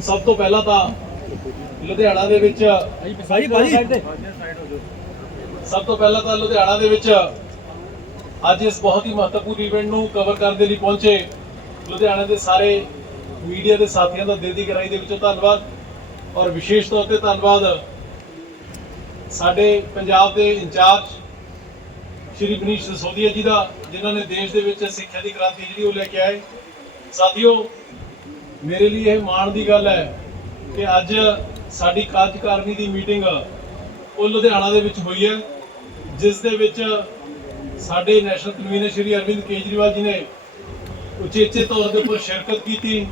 ਸਭ ਤੋਂ ਪਹਿਲਾਂ ਤਾਂ ਲੁਧਿਆਣਾ ਦੇ ਵਿੱਚ ਅੱਜ ਇਸ ਬਹੁਤ ਹੀ ਮਹੱਤਵਪੂਰਨ ਇਵੈਂਟ ਨੂੰ ਕਵਰ ਕਰਨ ਦੇ ਲਈ ਪਹੁੰਚੇ ਲੁਧਿਆਣਾ ਦੇ ਸਾਰੇ ਮੀਡੀਆ ਦੇ ਸਾਥੀਆਂ ਦਾ ਦਿਲ ਦੀ ਗਹਿਰਾਈ ਦੇ ਵਿੱਚੋਂ ਧੰਨਵਾਦ। ਔਰ ਵਿਸ਼ੇਸ਼ ਤੌਰ ਤੇ ਧੰਨਵਾਦ ਸਾਡੇ ਪੰਜਾਬ ਦੇ ਇੰਚਾਰਜ ਸ਼੍ਰੀ ਮਨੀਸ਼ ਸਿਸੋਦੀਆ ਜੀ ਦਾ, ਜਿਨ੍ਹਾਂ ਨੇ ਦੇਸ਼ ਦੇ ਵਿੱਚ ਸਿੱਖਿਆ ਦੀ ਕ੍ਰਾਂਤੀ ਜਿਹੜੀ ਉਹ ਲੈ ਕੇ ਆਏ। ਸਾਥੀਓ, ਮੇਰੇ ਲਈ ਇਹ ਮਾਣ ਦੀ ਗੱਲ ਹੈ ਕਿ ਅੱਜ ਸਾਡੀ ਕਾਰਜਕਾਰਨੀ ਦੀ ਮੀਟਿੰਗ ਉਹ ਲੁਧਿਆਣਾ ਦੇ ਵਿੱਚ ਹੋਈ ਹੈ, ਜਿਸ ਦੇ ਵਿੱਚ ਸਾਡੇ ਨੈਸ਼ਨਲ ਕਨਵੀਨਰ ਸ਼੍ਰੀ ਅਰਵਿੰਦ ਕੇਜਰੀਵਾਲ ਜੀ ਨੇ ਉਚੇਚੇ ਤੌਰ ਦੇ ਉੱਪਰ ਸ਼ਿਰਕਤ ਕੀਤੀ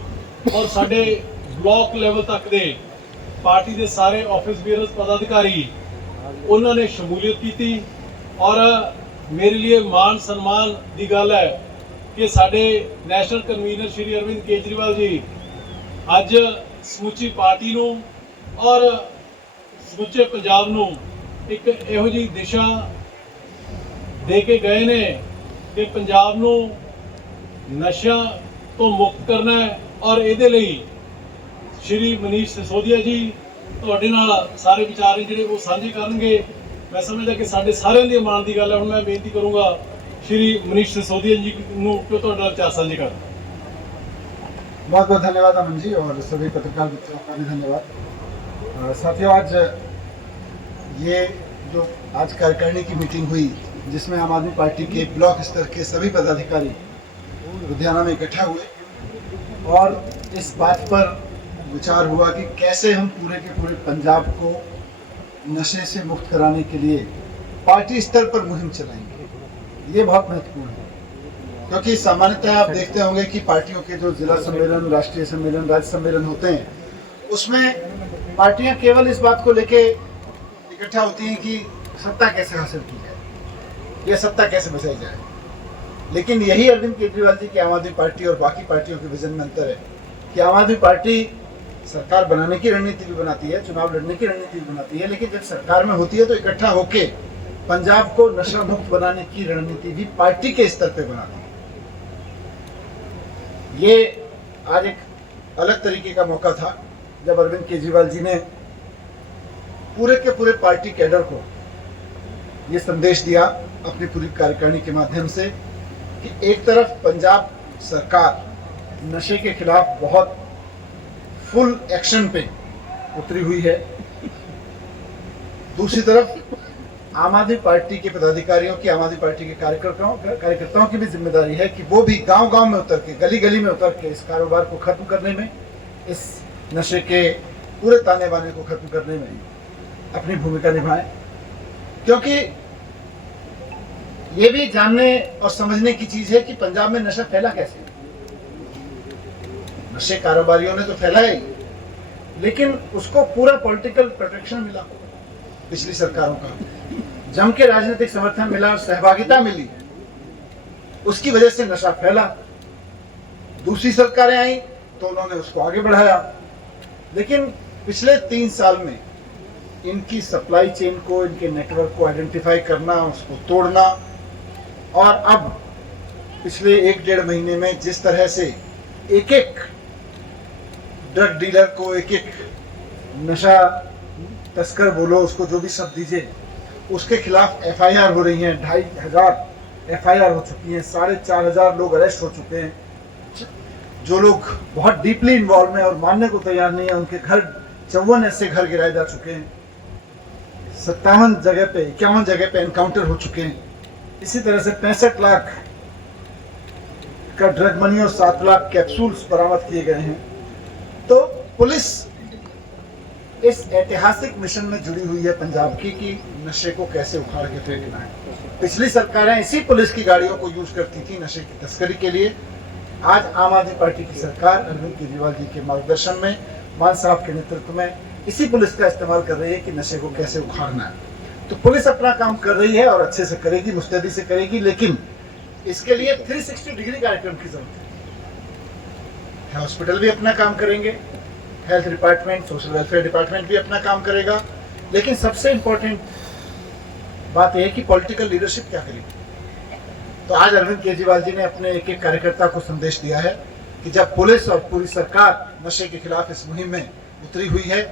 ਔਰ ਸਾਡੇ ਬਲਾਕ ਲੈਵਲ ਤੱਕ ਦੇ ਪਾਰਟੀ ਦੇ ਸਾਰੇ ਆਫਿਸ ਬੀਅਰਸ ਪਦਾਧਿਕਾਰੀ ਉਹਨਾਂ ਨੇ ਸ਼ਮੂਲੀਅਤ ਕੀਤੀ। ਔਰ ਮੇਰੇ ਲਈ ਮਾਣ ਸਨਮਾਨ ਦੀ ਗੱਲ ਹੈ ਕਿ ਸਾਡੇ ਨੈਸ਼ਨਲ ਕਨਵੀਨਰ ਸ਼੍ਰੀ ਅਰਵਿੰਦ ਕੇਜਰੀਵਾਲ ਜੀ ਅੱਜ ਸਮੁੱਚੀ ਪਾਰਟੀ ਨੂੰ ਔਰ ਸਮੁੱਚੇ ਪੰਜਾਬ ਨੂੰ ਇੱਕ ਇਹੋ ਜਿਹੀ ਦਿਸ਼ਾ ਦੇ ਕੇ ਗਏ ਨੇ ਕਿ ਪੰਜਾਬ ਨੂੰ ਨਸ਼ਿਆਂ ਤੋਂ ਮੁਕਤ ਕਰਨਾ ਹੈ। ਔਰ ਇਹਦੇ ਲਈ ਸ਼੍ਰੀ ਮਨੀਸ਼ ਸਿਸੋਦੀਆ ਜੀ ਤੁਹਾਡੇ ਨਾਲ ਸਾਰੇ ਵਿਚਾਰ ਜਿਹੜੇ ਉਹ ਸਾਂਝੇ ਕਰਨਗੇ। ਮੈਂ ਸਮਝਦਾ ਕਿ ਸਾਡੇ ਸਾਰਿਆਂ ਦੀ ਮਾਣ ਦੀ ਗੱਲ ਹੈ। ਹੁਣ ਮੈਂ ਬੇਨਤੀ ਕਰੂੰਗਾ ਸ਼੍ਰੀ ਮਨੀਸ਼ ਸਿਸੋਦੀਆ ਜੀ ਨੂੰ ਕਿ ਤੁਹਾਡਾ ਵਿਚਾਰ ਸਾਂਝੇ ਕਰਨ। बहुत बहुत धन्यवाद अमन जी और सभी पत्रकार मित्रों का भी धन्यवाद। साथियों, आज ये जो आज कार्यकारिणी की मीटिंग हुई जिसमें आम आदमी पार्टी के ब्लॉक स्तर के सभी पदाधिकारी लुधियाना में इकट्ठा हुए और इस बात पर विचार हुआ कि कैसे हम पूरे के पूरे पंजाब को नशे से मुक्त कराने के लिए पार्टी स्तर पर मुहिम चलाएंगे। ये बहुत महत्वपूर्ण है क्योंकि सामान्यतः आप देखते होंगे कि पार्टियों के जो जिला सम्मेलन, राष्ट्रीय सम्मेलन, राज्य सम्मेलन होते हैं उसमें पार्टियां केवल इस बात को लेके इकट्ठा होती हैं कि सत्ता कैसे हासिल की जाए या सत्ता कैसे बचाई जाए। लेकिन यही अरविंद केजरीवाल जी की आम आदमी पार्टी और बाकी पार्टियों के विजन में अंतर है कि आम आदमी पार्टी सरकार बनाने की रणनीति भी बनाती है, चुनाव लड़ने की रणनीति भी बनाती है, लेकिन जब सरकार में होती है तो इकट्ठा होके पंजाब को नशा मुक्त बनाने की रणनीति भी पार्टी के स्तर पे बनाती है। ये आज एक अलग तरीके का मौका था जब अरविंद केजरीवाल जी ने पूरे के पूरे पार्टी कैडर को ये संदेश दिया अपनी पूरी कार्यकारिणी के माध्यम से कि एक तरफ पंजाब सरकार नशे के खिलाफ बहुत फुल एक्शन पे उतरी हुई है, दूसरी तरफ आम आदमी पार्टी के पदाधिकारियों की, आम आदमी पार्टी के कार्यकर्ताओं की भी जिम्मेदारी है कि वो भी गांव-गांव में उतर के, गली-गली में उतर के इस कारोबार को खत्म करने में, इस नशे के पूरे ताने बाने को खत्म करने में अपनी भूमिका निभाएं। क्योंकि ये भी जानने और समझने की चीज है कि पंजाब में नशा फैला कैसे। नशे कारोबारियों ने तो फैलाया ही, लेकिन उसको पूरा पॉलिटिकल प्रोटेक्शन मिला पिछली सरकारों का, जम के राजनीतिक समर्थन मिला, सहभागिता मिली, उसकी वजह से नशा फैला। दूसरी सरकारें आई तो उन्होंने उसको आगे बढ़ाया, लेकिन पिछले 3 साल में इनकी सप्लाई चेन को, इनके नेटवर्क को आइडेंटिफाई करना, उसको तोड़ना, और अब पिछले 1-1.5 महीने में जिस तरह से एक-एक ड्रग डीलर को, एक-एक नशा तस्कर बोलो, उसको जो भी शब्द दीजिए, उसके खिलाफ एफआईआर हो रही हैं। 2500 एफआईआर हो चुकी हैं, 4500 लोग अरेस्ट हो चुके हैं। जो लोग बहुत डीपली इन्वॉल्व हैं और मानने को तैयार नहीं है, उनके घर 54 ऐसे घर गिराए जा चुके हैं, 51 जगह पे एनकाउंटर हो चुके हैं। इसी तरह से 65 लाख का ड्रग मनी और 7 लाख कैप्सूल्स बरामद किए गए हैं। तो पुलिस इस ऐतिहासिक मिशन में जुड़ी हुई है पंजाब की कि नशे को कैसे उखाड़ के फेंकना है। पिछली सरकारें इसी पुलिस की गाड़ियों को यूज करती थी नशे की तस्करी के लिए। आज आम आदमी पार्टी की सरकार अरविंद केजरीवाल जी के मार्गदर्शन में, मान साहब के नेतृत्व में इसी पुलिस का इस्तेमाल कर रही है कि नशे को कैसे उखाड़ना है। तो पुलिस अपना काम कर रही है और अच्छे से करेगी, मुस्तैदी से करेगी, लेकिन इसके लिए 360 डिग्री कार्यक्रम की जरूरत है। हॉस्पिटल भी अपना काम करेंगे, health department, social welfare department भी अपना काम करेगा, लेकिन सबसे इंपॉर्टेंट बात यह है कि पॉलिटिकल लीडरशिप क्या करेगी। तो आज अरविंद केजरीवाल जी ने अपने एक एक कार्यकर्ता को संदेश दिया है कि जब पुलिस और पूरी सरकार नशे के खिलाफ इस मुहिम में उतरी हुई है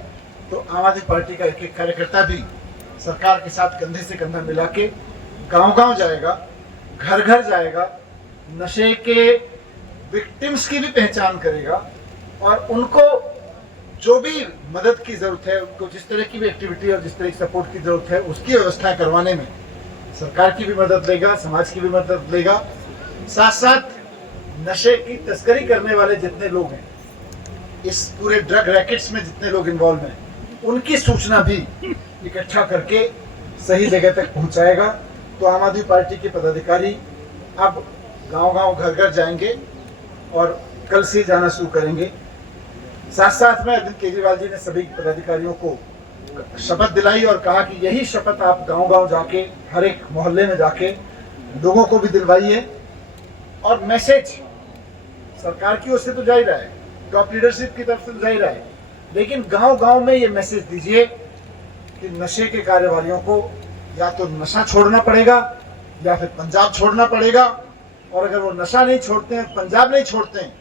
तो आम आदमी पार्टी का एक एक कार्यकर्ता भी सरकार के साथ कंधे से कंधा मिला के गांव-गांव जाएगा, घर घर जाएगा, नशे के विक्टिम्स की भी पहचान करेगा और उनको जो भी मदद की जरूरत है, उनको जिस तरह की भी एक्टिविटी और जिस तरह की सपोर्ट की जरूरत है उसकी व्यवस्था करवाने में सरकार की भी मदद लेगा, समाज की भी मदद लेगा। साथ साथ नशे की तस्करी करने वाले जितने लोग हैं, इस पूरे ड्रग रैकेट्स में जितने लोग इन्वॉल्व हैं, उनकी सूचना भी इकट्ठा करके सही जगह तक पहुंचाएगा। तो आम आदमी पार्टी के पदाधिकारी अब गांव-गांव, घर-घर जाएंगे और कल से जाना शुरू करेंगे। साथ साथ में अरविंद केजरीवाल जी ने सभी पदाधिकारियों को शपथ दिलाई और कहा कि यही शपथ आप गांव-गांव जाके, हर एक मोहल्ले में जाके लोगों को भी दिलवाइए और मैसेज सरकार की ओर से तो जा ही रहा है, टॉप लीडरशिप की तरफ से तो जा ही रहा है, लेकिन गांव-गांव में ये मैसेज दीजिए कि नशे के कारोबारियों को या तो नशा छोड़ना पड़ेगा या फिर पंजाब छोड़ना पड़ेगा, और अगर वो नशा नहीं छोड़ते हैं, पंजाब नहीं छोड़ते हैं,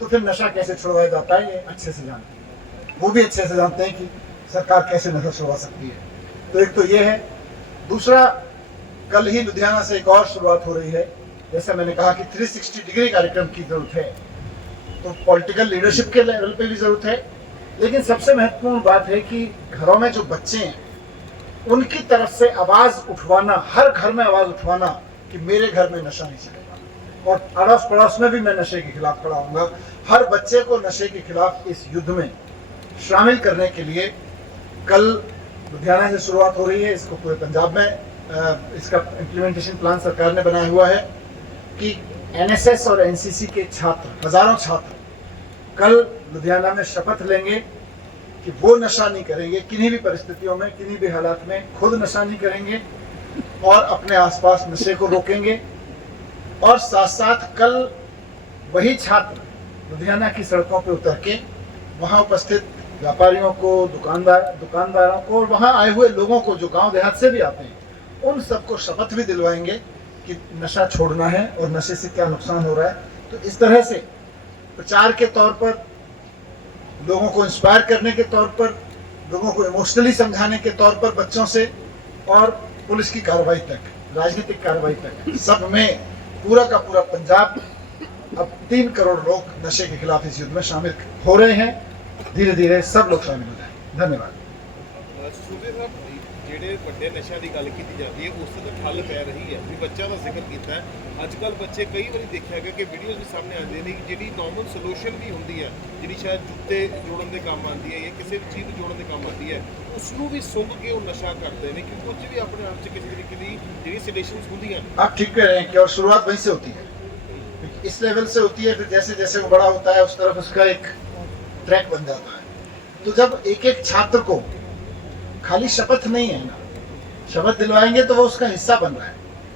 तो फिर नशा कैसे छुड़वाया जाता है ये अच्छे से जानते हैं। वो भी अच्छे से जानते हैं कि सरकार कैसे नशा छुड़वा सकती है। तो एक तो ये है। दूसरा, कल ही लुधियाना से एक और शुरुआत हो रही है। जैसा मैंने कहा कि 360 डिग्री कार्यक्रम की जरूरत है, तो पॉलिटिकल लीडरशिप के लेवल पे भी जरूरत है, लेकिन सबसे महत्वपूर्ण बात है कि घरों में जो बच्चे हैं उनकी तरफ से आवाज उठवाना, हर घर में आवाज उठवाना कि मेरे घर में नशा नहीं चलेगा, और अड़ोस पड़ोस में भी मैं नशे के खिलाफ खड़ा हूंगा। हर बच्चे को नशे के खिलाफ इस युद्ध में शामिल करने के लिए कल लुधियाना से शुरुआत हो रही है। इसको पूरे पंजाब में इसका इम्प्लीमेंटेशन प्लान सरकार ने बनाया हुआ है कि एनएसएस और एनसीसी के छात्र, हजारों छात्र कल लुधियाना में शपथ लेंगे कि वो नशा नहीं करेंगे, किन्हीं भी परिस्थितियों में, किन्हीं भी हालात में खुद नशा नहीं करेंगे और अपने आसपास नशे को रोकेंगे। और साथ साथ कल वही छात्र लुधियाना की सड़कों पर उतर के वहाँ उपस्थित व्यापारियों को, दुकानदारों को और वहाँ आए हुए लोगों को जो गांव देहात से भी आते हैं, उन सबको शपथ भी दिलवाएंगे कि नशा छोड़ना है और नशे से क्या नुकसान हो रहा है। तो इस तरह से प्रचार के तौर पर, लोगों को इंस्पायर करने के तौर पर, लोगों को इमोशनली समझाने के तौर पर, बच्चों से और पुलिस की कार्रवाई तक, राजनीतिक कार्रवाई तक, सब में पूरा का पूरा पंजाब, अब 3 करोड़ लोग नशे के खिलाफ इस युद्ध में शामिल हो रहे हैं। धीरे धीरे सब लोग शामिल हो जाएंगे। धन्यवाद। सूबे साहब, ਜਿਹੜੇ ਵੱਡੇ ਨਸ਼ਿਆਂ ਦੀ ਗੱਲ ਕੀਤੀ ਜਾਂਦੀ ਹੈ ਉਸ ਤੇ ਤਾਂ ਠੱਲ ਪੈ ਰਹੀ ਹੈ ਵੀ ਬੱਚਿਆਂ ਦਾ ਜ਼ਿਕਰ ਕੀਤਾ ਹੈ। ਅੱਜ ਕੱਲ੍ਹ ਬੱਚੇ ਕਈ ਵਾਰੀ ਦੇਖਿਆ ਗਿਆ ਕਿ ਵੀਡੀਓਜ਼ ਵੀ ਸਾਹਮਣੇ ਆਉਂਦੇ ਨੇ ਕਿ ਜਿਹੜੀ ਨਾਰਮਲ ਸੋਲੂਸ਼ਨ ਵੀ ਹੁੰਦੀ ਹੈ, ਜਿਹੜੀ ਸ਼ਾਇਦ ਜੁੱਤੇ ਜੋੜਨ ਦੇ ਕੰਮ ਆਉਂਦੀ ਹੈ ਜਾਂ ਕਿਸੇ ਵੀ ਚੀਜ਼ ਜੋੜਨ ਦੇ ਕੰਮ ਆਉਂਦੀ ਹੈ, ਉਸ ਨੂੰ ਵੀ ਸੁੰਘ ਕੇ ਉਹ ਨਸ਼ਾ ਕਰਦੇ ਨੇ ਕਿ ਕੁਝ ਵੀ ਆਪਣੇ ਆਪ 'ਚ ਕਿਸੇ ਤਰੀਕੇ ਦੀ ਜਿਹੜੀ ਸੈਡੇਸ਼ਨਸ ਹੁੰਦੀਆਂ ਨੇ। आप ठीक कह रहे हैं कि और शुरुआत वहीं से होती है, इस लेवल से होती है, फिर जैसे जैसे वो बड़ा होता है उस तरफ उसका एक ट्रैक बन जाता है। तो जब एक एक छात्र को खाली शपथ नहीं है ना, शपथ दिलवाएंगे तो वो उसका हिस्सा बन रहा है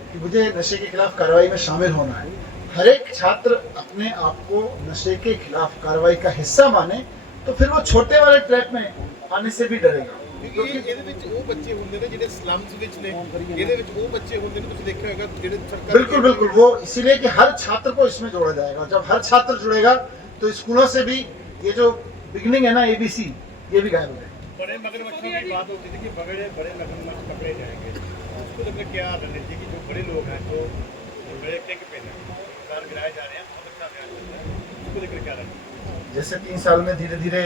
कि मुझे नशे के खिलाफ कार्रवाई में शामिल होना है। हर एक छात्र अपने आप को नशे के खिलाफ कार्रवाई का हिस्सा माने तो फिर वो छोटे वाले ट्रैक में आने से भी डरेगा। ਕਿਉਂਕਿ ਇਹਦੇ ਵਿੱਚ ਉਹ ਬੱਚੇ ਹੁੰਦੇ ਨੇ ਜਿਹੜੇ ਸਲਮਸ ਵਿੱਚ ਨੇ, ਇਹਦੇ ਵਿੱਚ ਉਹ ਬੱਚੇ ਹੁੰਦੇ ਨੇ, ਤੁਸੀਂ ਦੇਖਿਆ ਹੋਗਾ ਜਿਹੜੇ ਸਰਕਾਰ। बिल्कुल बिल्कुल, वो इसीलिए कि हर छात्र को इसमें जोड़ा जाएगा। जब हर छात्र जुड़ेगा तो स्कूलों से भी ये जो बिगनिंग है ना, ABC, ये भी गायब हो जाएगा। बड़े मगरमच्छों की बात होती थी कि बड़े मगरमच्छ पकड़े जाएंगे, उसको लेकर क्या रणनीति की जो बड़े लोग हैं जो बड़े टेक पे हैं, सरकार गिराए जा रहे हैं, बहुत अच्छा उसको लेकर क्या रणनीति? जैसे 3 साल में धीरे धीरे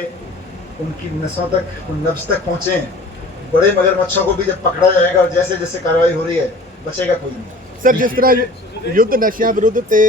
उनकी नसों तक, उन नब्ज तक पहुंचे हैं, बड़े मगरमच्छों को भी जब पकड़ा जाएगा और जैसे जैसे कार्रवाई हो रही है, बचेगा कोई नहीं। सर, जिस तरह युद्ध नशियां विरुद्ध ते